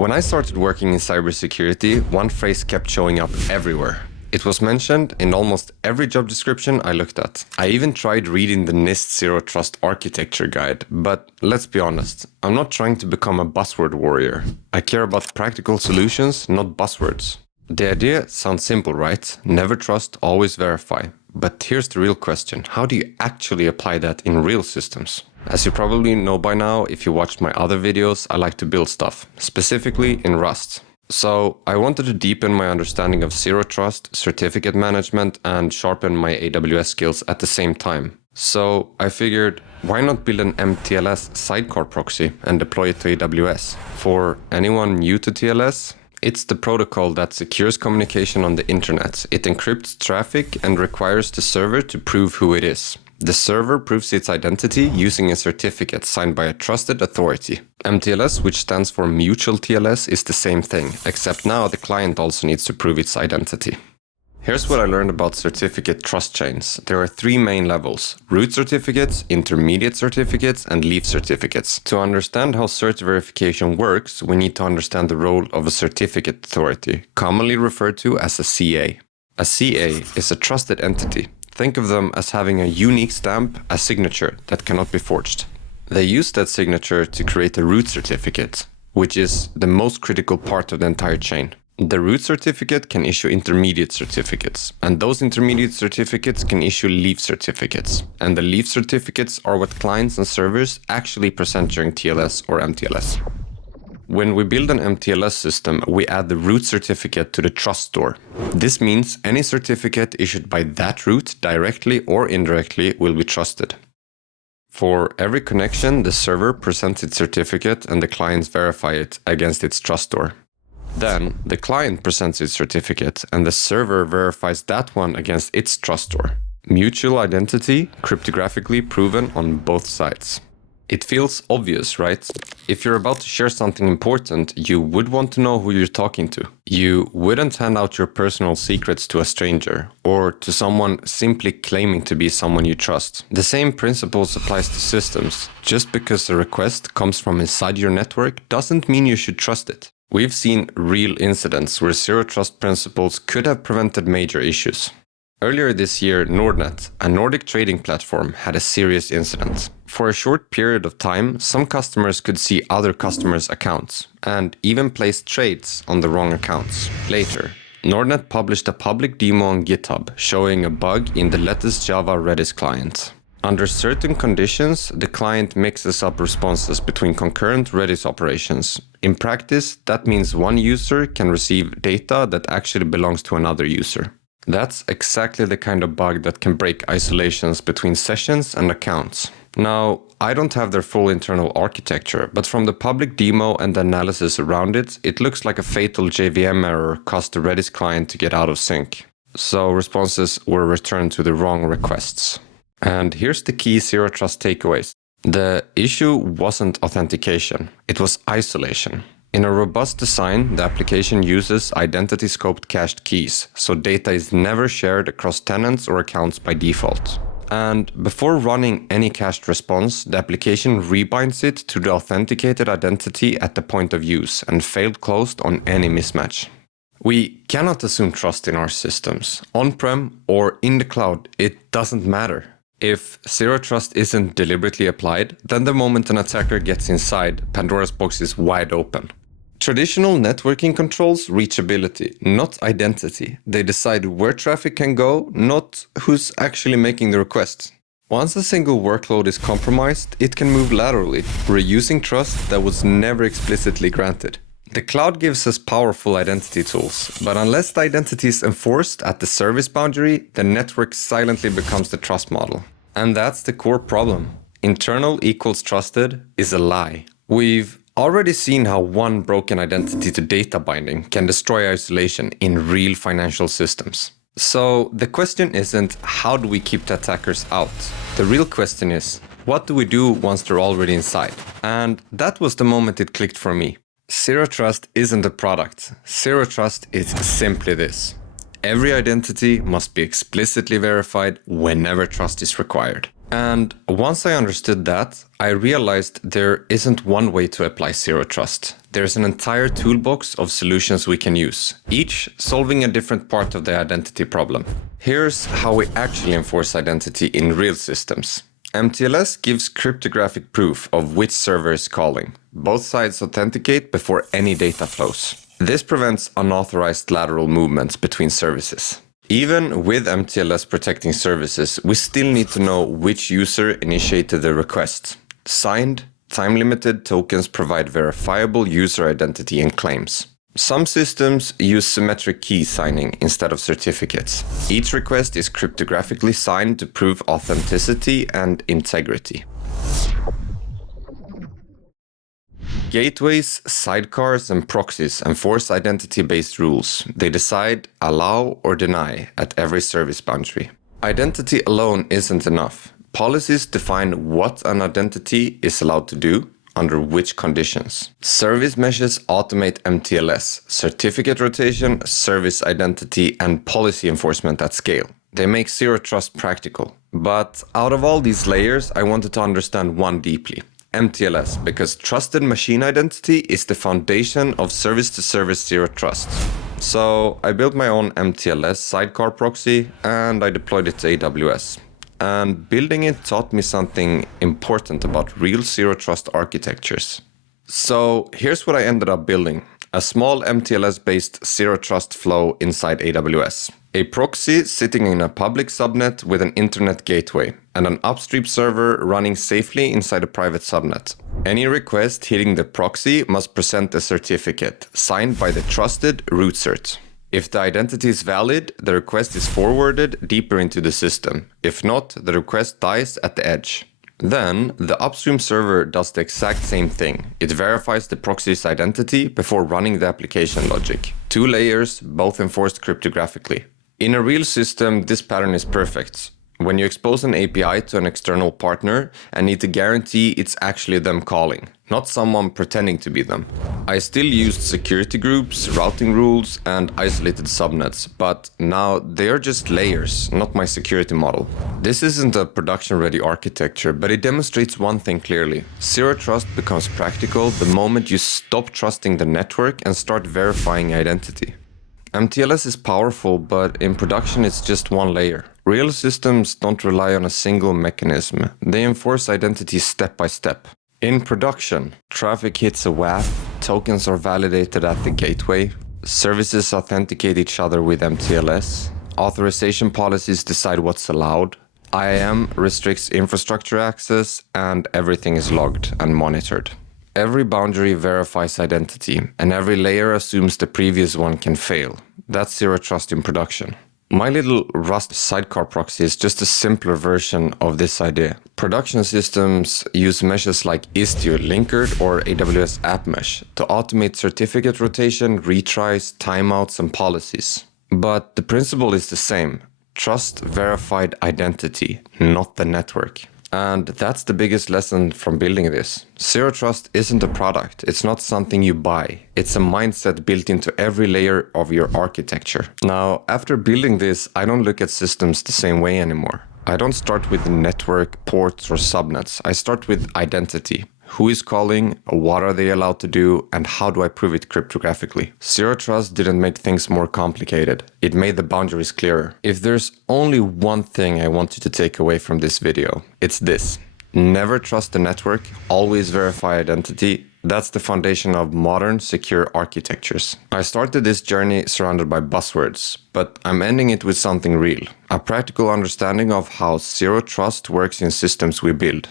When I started working in cybersecurity, one phrase kept showing up everywhere. It was mentioned in almost every job description I looked at. I even tried reading the NIST Zero Trust Architecture Guide, but let's be honest, I'm not trying to become a buzzword warrior. I care about practical solutions, not buzzwords. The idea sounds simple, right? Never trust, always verify. But here's the real question. How do you actually apply that in real systems? As you probably know by now, if you watched my other videos, I like to build stuff, specifically in Rust. So I wanted to deepen my understanding of Zero Trust, certificate management, and sharpen my AWS skills at the same time. So I figured, why not build an mTLS sidecar proxy and deploy it to AWS? For anyone new to TLS, it's the protocol that secures communication on the internet. It encrypts traffic and requires the server to prove who it is. The server proves its identity using a certificate signed by a trusted authority. mTLS, which stands for Mutual TLS, is the same thing, except now the client also needs to prove its identity. Here's what I learned about certificate trust chains. There are three main levels: root certificates, intermediate certificates, and leaf certificates. To understand how cert verification works, we need to understand the role of a certificate authority, commonly referred to as a CA. A CA is a trusted entity. Think of them as having a unique stamp, a signature that cannot be forged. They use that signature to create a root certificate, which is the most critical part of the entire chain. The root certificate can issue intermediate certificates, and those intermediate certificates can issue leaf certificates. And the leaf certificates are what clients and servers actually present during TLS or mTLS. When we build an mTLS system, we add the root certificate to the trust store. This means any certificate issued by that root, directly or indirectly, will be trusted. For every connection, the server presents its certificate and the clients verify it against its trust store. Then, the client presents its certificate and the server verifies that one against its trust store. Mutual identity, cryptographically proven on both sides. It feels obvious, right? If you're about to share something important, you would want to know who you're talking to. You wouldn't hand out your personal secrets to a stranger or to someone simply claiming to be someone you trust. The same principles applies to systems. Just because a request comes from inside your network doesn't mean you should trust it. We've seen real incidents where zero trust principles could have prevented major issues. Earlier this year, Nordnet, a Nordic trading platform, had a serious incident. For a short period of time, some customers could see other customers' accounts and even placed trades on the wrong accounts. Later, Nordnet published a public demo on GitHub showing a bug in the latest Java Redis client. Under certain conditions, the client mixes up responses between concurrent Redis operations. In practice, that means one user can receive data that actually belongs to another user. That's exactly the kind of bug that can break isolations between sessions and accounts. Now, I don't have their full internal architecture, but from the public demo and the analysis around it, it looks like a fatal JVM error caused the Redis client to get out of sync. So responses were returned to the wrong requests. And here's the key Zero Trust takeaways. The issue wasn't authentication, it was isolation. In a robust design, the application uses identity-scoped cached keys, so data is never shared across tenants or accounts by default. And before running any cached response, the application rebinds it to the authenticated identity at the point of use and failed closed on any mismatch. We cannot assume trust in our systems, on-prem or in the cloud, it doesn't matter. If Zero Trust isn't deliberately applied, then the moment an attacker gets inside, Pandora's box is wide open. Traditional networking controls reachability, not identity. They decide where traffic can go, not who's actually making the request. Once a single workload is compromised, it can move laterally, reusing trust that was never explicitly granted. The cloud gives us powerful identity tools, but unless the identity is enforced at the service boundary, the network silently becomes the trust model. And that's the core problem. Internal equals trusted is a lie. We've already seen how one broken identity to data binding can destroy isolation in real financial systems. So the question isn't how do we keep the attackers out? The real question is, what do we do once they're already inside? And that was the moment it clicked for me. Zero Trust isn't a product. Zero Trust is simply this. Every identity must be explicitly verified whenever trust is required. And once I understood that, I realized there isn't one way to apply zero trust. There's an entire toolbox of solutions we can use, each solving a different part of the identity problem. Here's how we actually enforce identity in real systems. mTLS gives cryptographic proof of which server is calling. Both sides authenticate before any data flows. This prevents unauthorized lateral movements between services. Even with mTLS protecting services, we still need to know which user initiated the request. Signed, time-limited tokens provide verifiable user identity and claims. Some systems use symmetric key signing instead of certificates. Each request is cryptographically signed to prove authenticity and integrity. Gateways, sidecars, and proxies enforce identity-based rules. They decide, allow, or deny at every service boundary. Identity alone isn't enough. Policies define what an identity is allowed to do, under which conditions. Service meshes automate mTLS, certificate rotation, service identity, and policy enforcement at scale. They make zero trust practical. But out of all these layers, I wanted to understand one deeply. mTLS, because trusted machine identity is the foundation of service-to-service zero trust. So I built my own mTLS sidecar proxy and I deployed it to AWS. And building it taught me something important about real zero trust architectures. So here's what I ended up building. A small mTLS-based zero trust flow inside AWS. A proxy sitting in a public subnet with an internet gateway, and an upstream server running safely inside a private subnet. Any request hitting the proxy must present a certificate, signed by the trusted root cert. If the identity is valid, the request is forwarded deeper into the system. If not, the request dies at the edge. Then, the upstream server does the exact same thing. It verifies the proxy's identity before running the application logic. 2 layers, both enforced cryptographically. In a real system, this pattern is perfect. When you expose an API to an external partner and need to guarantee it's actually them calling, not someone pretending to be them. I still used security groups, routing rules, and isolated subnets, but now they are just layers, not my security model. This isn't a production-ready architecture, but it demonstrates one thing clearly. Zero trust becomes practical the moment you stop trusting the network and start verifying identity. mTLS is powerful, but in production it's just one layer. Real systems don't rely on a single mechanism. They enforce identity step by step. In production, traffic hits a WAF, tokens are validated at the gateway, services authenticate each other with mTLS, authorization policies decide what's allowed, IAM restricts infrastructure access, and everything is logged and monitored. Every boundary verifies identity, and every layer assumes the previous one can fail. That's zero trust in production. My little Rust sidecar proxy is just a simpler version of this idea. Production systems use meshes like Istio, Linkerd, or AWS App Mesh to automate certificate rotation, retries, timeouts, and policies. But the principle is the same. Trust verified identity, not the network. And that's the biggest lesson from building this. Zero trust isn't a product. It's not something you buy. It's a mindset built into every layer of your architecture. Now, after building this, I don't look at systems the same way anymore. I don't start with network, ports, or subnets. I start with identity. Who is calling, what are they allowed to do, and how do I prove it cryptographically? Zero trust didn't make things more complicated. It made the boundaries clearer. If there's only one thing I want you to take away from this video, it's this. Never trust the network, always verify identity. That's the foundation of modern, secure architectures. I started this journey surrounded by buzzwords, but I'm ending it with something real. A practical understanding of how zero trust works in systems we build.